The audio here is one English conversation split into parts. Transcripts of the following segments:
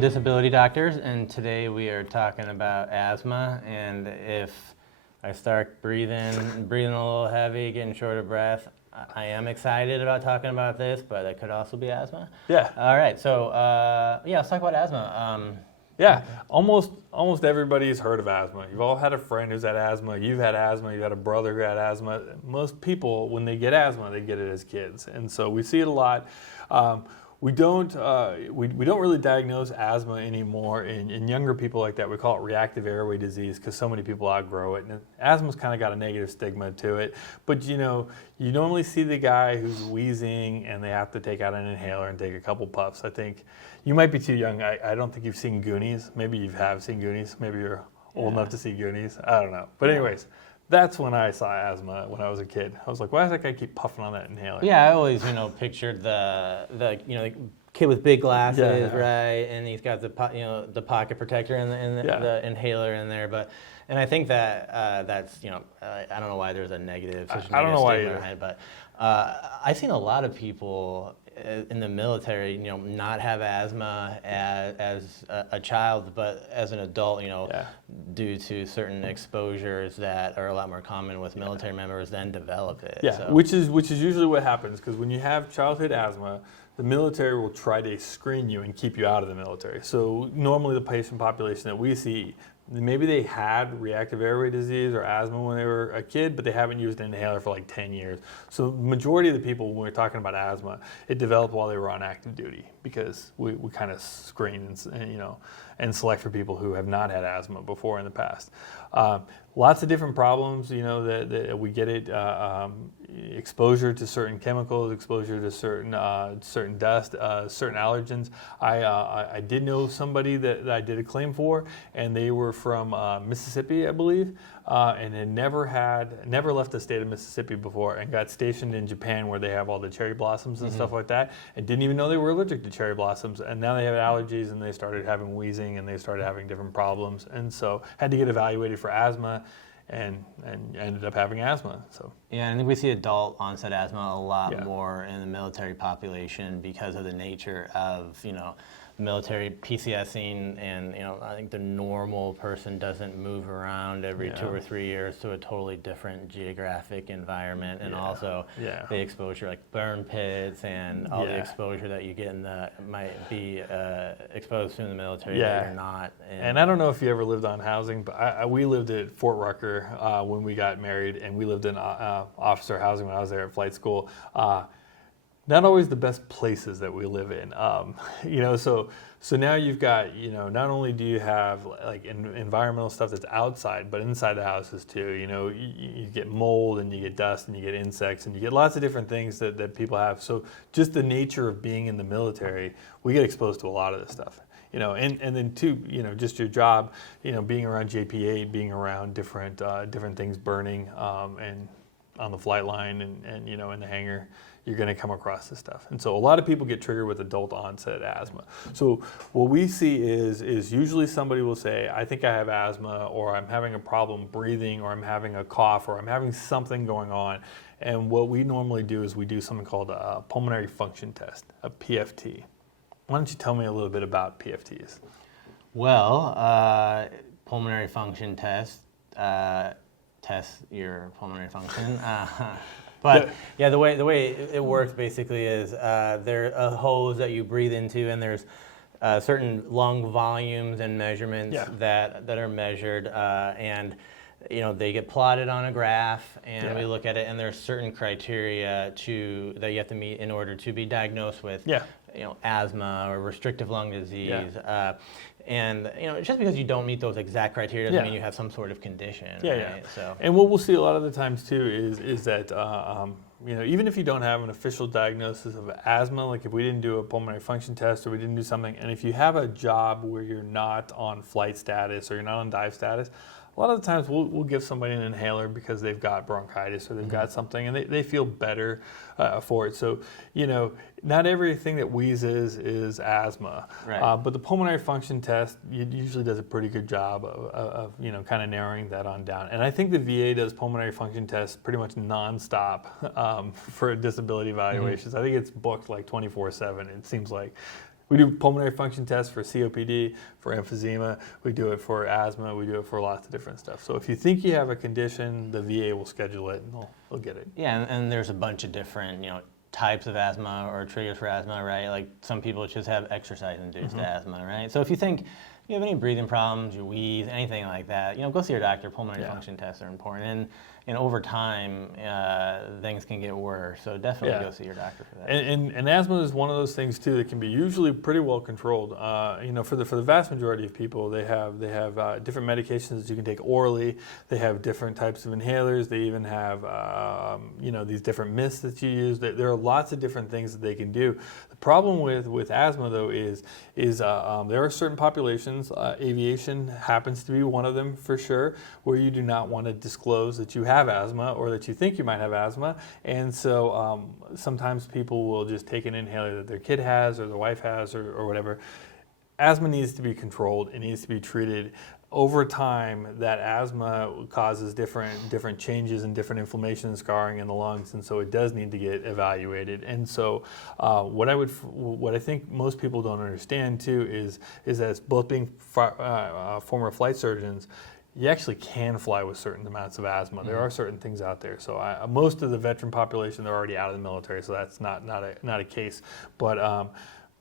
Disability Doctors, and today we are talking about asthma. And if I start breathing a little heavy, getting short of breath, I am excited about talking about this, but it could also be asthma. Yeah. All right. So let's talk about asthma. Yeah, almost everybody's heard of asthma. You've all had a friend who's had asthma. You've had asthma. You've had a brother who had asthma. Most people, when they get asthma, they get it as kids, and so we see it a lot. We don't really diagnose asthma anymore in younger people like that. We call it reactive airway disease because so many people outgrow it. And asthma's kind of got a negative stigma to it. But you normally see the guy who's wheezing and they have to take out an inhaler and take a couple puffs. I think you might be too young. I don't think you've seen Goonies. Maybe you have seen Goonies. Maybe you're old enough to see Goonies. I don't know. But anyways. That's when I saw asthma when I was a kid. I was like, why does that guy keep puffing on that inhaler? Yeah, I always, pictured the kid with big glasses, right? And he's got the pocket protector and the inhaler in there. And I think that that's I don't know why there's a negative. I don't know why either. Head, but I've seen a lot of people in the military, not have asthma as a child, but as an adult, due to certain exposures that are a lot more common with military members, then develop it. Yeah, so. which is usually what happens, because when you have childhood asthma, the military will try to screen you and keep you out of the military. So normally the patient population that we see, maybe they had reactive airway disease or asthma when they were a kid, but they haven't used an inhaler for like 10 years. So the majority of the people, when we're talking about asthma, it developed while they were on active duty, because we kind of screen and select for people who have not had asthma before in the past. Lots of different problems, that we get it. Exposure to certain chemicals, exposure to certain dust, certain allergens. I did know somebody that I did a claim for, and they were from Mississippi, I believe, and had never left the state of Mississippi before, and got stationed in Japan where they have all the cherry blossoms and stuff like that, and didn't even know they were allergic to cherry blossoms, and now they have allergies, and they started having wheezing, and they started having different problems, and so had to get evaluated for asthma. And ended up having asthma. So yeah, I think we see adult onset asthma a lot more in the military population because of the nature of military PCSing, and I think the normal person doesn't move around every 2 or 3 years to a totally different geographic environment, and also the exposure like burn pits and all the exposure that you get might be exposed to in the military that you're not. And I don't know if you ever lived on housing, but we lived at Fort Rucker when we got married, and we lived in officer housing when I was there at flight school. Not always the best places that we live in, so now you've got, not only do you have like environmental stuff that's outside, but inside the houses too. You get mold, and you get dust, and you get insects, and you get lots of different things that people have. So just the nature of being in the military, we get exposed to a lot of this stuff. And then too, just your job, being around JP8, being around different things burning, and on the flight line and in the hangar, you're going to come across this stuff. And so a lot of people get triggered with adult onset asthma. So what we see is usually somebody will say, I think I have asthma, or I'm having a problem breathing, or I'm having a cough, or I'm having something going on. And what we normally do is we do something called a pulmonary function test, a PFT. Why don't you tell me a little bit about PFTs? Well, pulmonary function test your pulmonary function. But the way it works basically is there's a hose that you breathe into, and there's certain lung volumes and measurements that are measured, and they get plotted on a graph, and we look at it, and there's certain criteria that you have to meet in order to be diagnosed with asthma or restrictive lung disease. And just because you don't meet those exact criteria doesn't mean you have some sort of condition. Right? So. And what we'll see a lot of the times too is that even if you don't have an official diagnosis of asthma, like if we didn't do a pulmonary function test or we didn't do something, and if you have a job where you're not on flight status or you're not on dive status, a lot of the times we'll give somebody an inhaler because they've got bronchitis or they've got something, and they feel better for it. So, not everything that wheezes is asthma. Right. But the pulmonary function test usually does a pretty good job of kind of narrowing that on down. And I think the VA does pulmonary function tests pretty much nonstop for disability evaluations. I think it's booked like 24/7. It seems like. We do pulmonary function tests for COPD, for emphysema. We do it for asthma. We do it for lots of different stuff. So if you think you have a condition, the VA will schedule it and they'll get it. Yeah, and there's a bunch of different, types of asthma or triggers for asthma, right? Like some people just have exercise-induced asthma, right? So if you think you have any breathing problems, you wheeze, anything like that, go see your doctor. Pulmonary function tests are important. And over time, things can get worse. So definitely go see your doctor for that. And asthma is one of those things too that can be usually pretty well controlled. For the vast majority of people, they have different medications that you can take orally. They have different types of inhalers. They even have these different mists that you use. There are lots of different things that they can do. The problem with asthma though is there are certain populations. Aviation happens to be one of them for sure, where you do not want to disclose that you have asthma or that you think you might have asthma. And so sometimes people will just take an inhaler that their kid has or their wife has or whatever. Asthma needs to be controlled. It needs to be treated. Over time, that asthma causes different changes and different inflammation and scarring in the lungs, and so it does need to get evaluated. And so, what I think most people don't understand too is that it's both being former flight surgeons. You actually can fly with certain amounts of asthma. There are certain things out there. So most of the veteran population, they're already out of the military, so that's not a case.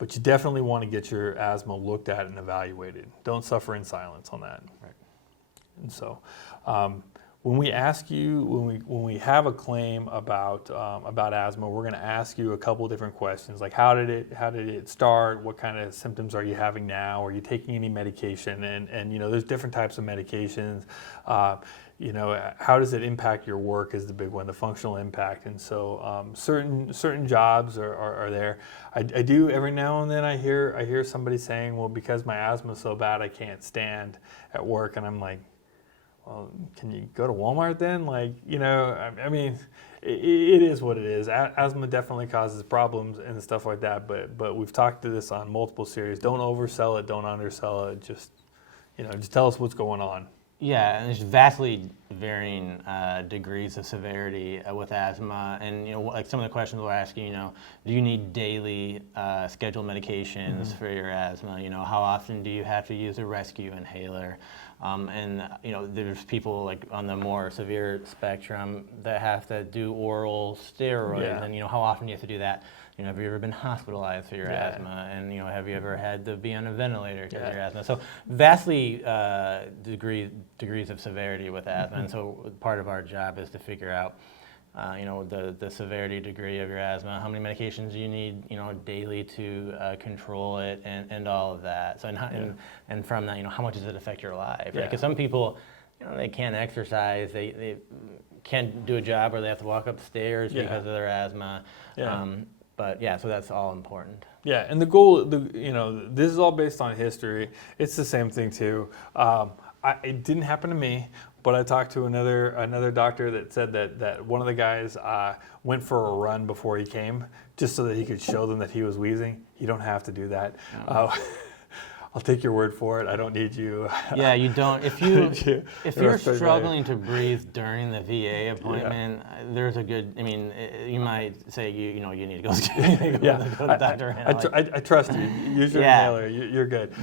But you definitely want to get your asthma looked at and evaluated. Don't suffer in silence on that. Right. And so, when we ask you, when we have a claim about asthma, we're going to ask you a couple of different questions, like how did it start? What kind of symptoms are you having now? Are you taking any medication? And there's different types of medications. How does it impact your work is the big one, the functional impact. And so certain jobs are there. I do every now and then I hear somebody saying, well, because my asthma is so bad, I can't stand at work. And I'm like, well, can you go to Walmart then? It is what it is. Asthma definitely causes problems and stuff like that. But we've talked to this on multiple series. Don't oversell it. Don't undersell it. Just tell us what's going on. Yeah, and there's vastly varying degrees of severity with asthma, and like some of the questions we'll ask you, do you need daily scheduled medications for your asthma? How often do you have to use a rescue inhaler? And there's people like on the more severe spectrum that have to do oral steroids, and how often do you have to do that? Have you ever been hospitalized for your asthma? And have you ever had to be on a ventilator because of your asthma? So vastly degrees of severity with asthma. And so part of our job is to figure out, the severity degree of your asthma, how many medications you need, daily to control it, and all of that. So and from that, how much does it affect your life? Right? Because some people, they can't exercise, they can't do a job, or they have to walk upstairs because of their asthma. But so that's all important. Yeah, and the goal, this is all based on history. It's the same thing too. It didn't happen to me, but I talked to another doctor that said that one of the guys went for a run before he came, just so that he could show them that he was wheezing. You don't have to do that. No. I'll take your word for it. I don't need you. Yeah, you don't. If you're struggling to breathe during the VA appointment, there's a good. You might say you need to go to the doctor. I trust you. Use your inhaler. You're good.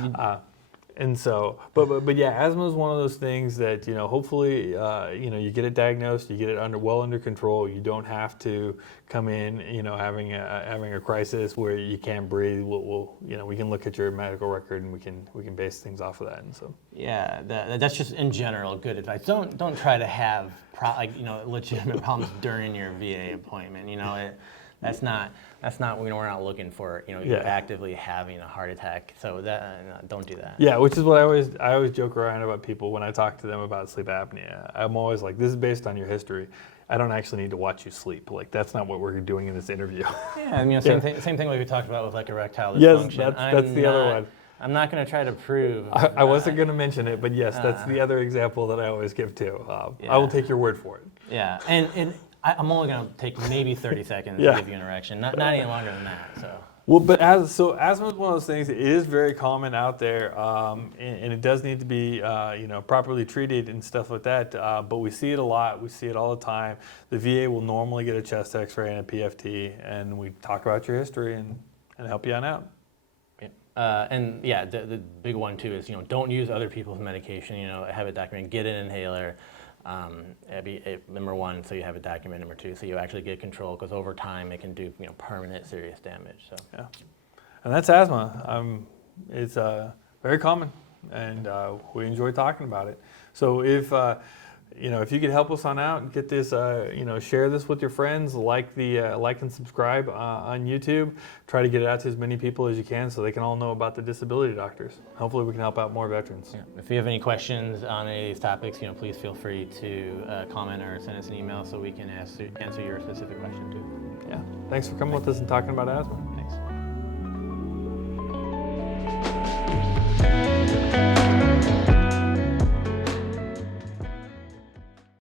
And so, but asthma is one of those things that hopefully you get it diagnosed, you get it well under control. You don't have to come in having a crisis where you can't breathe. We can look at your medical record and we can base things off of that. And so that's just in general good advice. Don't try to have legitimate problems during your VA appointment. That's not we're not looking for you actively having a heart attack. So don't do that. Yeah, which is what I always joke around about people when I talk to them about sleep apnea. I'm always like, this is based on your history. I don't actually need to watch you sleep. Like, that's not what we're doing in this interview. Yeah, same thing like we talked about with like erectile dysfunction. Yes, that's the other one. I'm not going to try to prove. I wasn't going to mention it, but yes, that's the other example that I always give too. I will take your word for it. Yeah, and I'm only going to take maybe 30 seconds to give you an erection, not any longer than that. So. Well, but asthma is one of those things. It is very common out there, and it does need to be properly treated and stuff like that. But we see it a lot. We see it all the time. The VA will normally get a chest X-ray and a PFT, and we talk about your history and help you on out. Yeah. And yeah, the big one too is, don't use other people's medication. Have it documented. Get an inhaler. That'd be number one, so you have it documented. Number two, so you actually get control, because over time it can do permanent serious damage. So yeah, and that's asthma. It's very common, and we enjoy talking about it. So if if you could help us on out, get this, share this with your friends, like and subscribe on YouTube. Try to get it out to as many people as you can, so they can all know about the disability doctors. Hopefully, we can help out more veterans. Yeah. If you have any questions on any of these topics, please feel free to comment or send us an email so we can answer your specific question too. Yeah. Thanks for coming with us and talking about asthma.